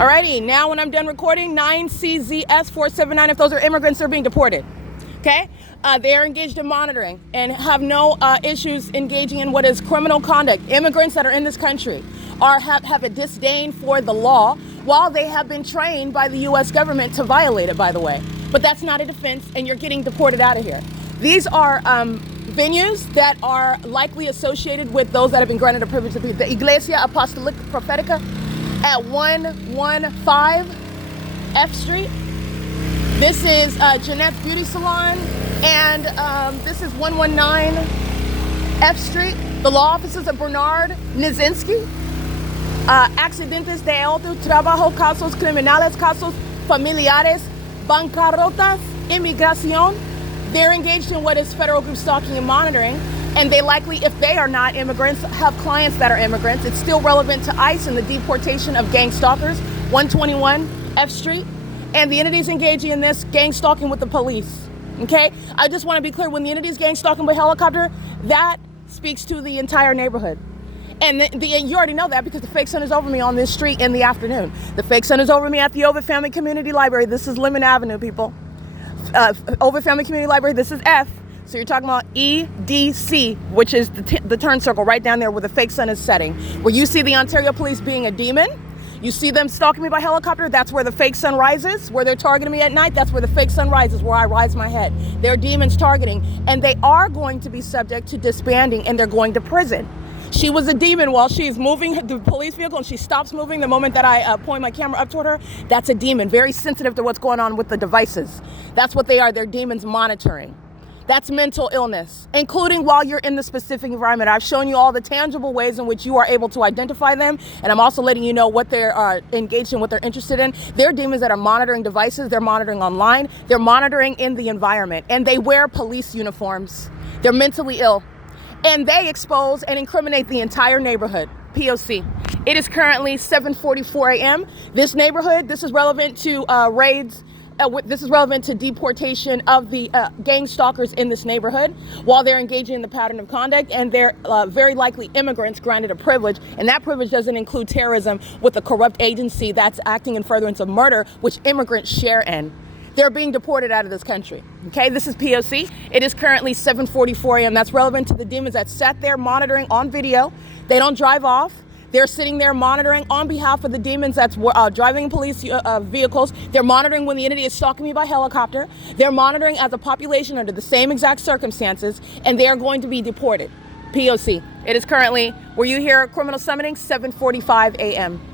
Alrighty, now when I'm done recording, 9CZS479, if those are immigrants, they're being deported. Okay? They are engaged in monitoring and have no issues engaging in what is criminal conduct. Immigrants that are in this country have a disdain for the law while they have been trained by the U.S. government to violate it, by the way. But that's not a defense, and you're getting deported out of here. These are venues that are likely associated with those that have been granted a privilege to be the IGLESIA APOSTOLICA PROFETICA at 115 F Street. This is Jeanette's Beauty Salon, and this is 119 F Street. The law offices of Bernard Nizinski. Accidentes de auto, trabajo, casos criminales, casos familiares, bancarrotas, inmigración. They're engaged in what is federal group stalking and monitoring, and they likely, if they are not immigrants, have clients that are immigrants. It's still relevant to ICE and the deportation of gang stalkers, 121 F Street, and the entities engaging in this gang stalking with the police. Okay, I just want to be clear, when the entities gang stalking by helicopter, that speaks to the entire neighborhood. And you already know that because the fake sun is over me on this street in the afternoon. The fake sun is over me at the Ovid Family Community Library. This is Lemon Avenue, people. Ovid Family Community Library, this is F. So you're talking about EDC, which is the turn circle right down there where the fake sun is setting. Where you see the Ontario police being a demon, you see them stalking me by helicopter, that's where the fake sun rises. Where they're targeting me at night, that's where the fake sun rises, where I rise my head. They're demons targeting, and they are going to be subject to disbanding, and they're going to prison. She was a demon while she's moving the police vehicle, and she stops moving the moment that I point my camera up toward her. That's a demon, very sensitive to what's going on with the devices. That's what they are. They're demons monitoring. That's mental illness, including while you're in the specific environment. I've shown you all the tangible ways in which you are able to identify them, and I'm also letting you know what they're engaged in, what they're interested in. They're demons that are monitoring devices. They're monitoring online. They're monitoring in the environment, and they wear police uniforms. They're mentally ill. And they expose and incriminate the entire neighborhood, P.O.C. It is currently 7:44 a.m. This neighborhood, this is relevant to raids. This is relevant to deportation of the gang stalkers in this neighborhood while they're engaging in the pattern of conduct, and they're very likely immigrants granted a privilege, and that privilege doesn't include terrorism with a corrupt agency that's acting in furtherance of murder, which immigrants share in. They're being deported out of this country. Okay, this is P.O.C. It is currently 7:44 a.m. That's relevant to the demons that sat there monitoring on video. They don't drive off. They're sitting there monitoring on behalf of the demons that's driving police vehicles. They're monitoring when the entity is stalking me by helicopter. They're monitoring as a population under the same exact circumstances, and they are going to be deported. P.O.C. It is currently, were you here criminal summoning? 7:45 a.m.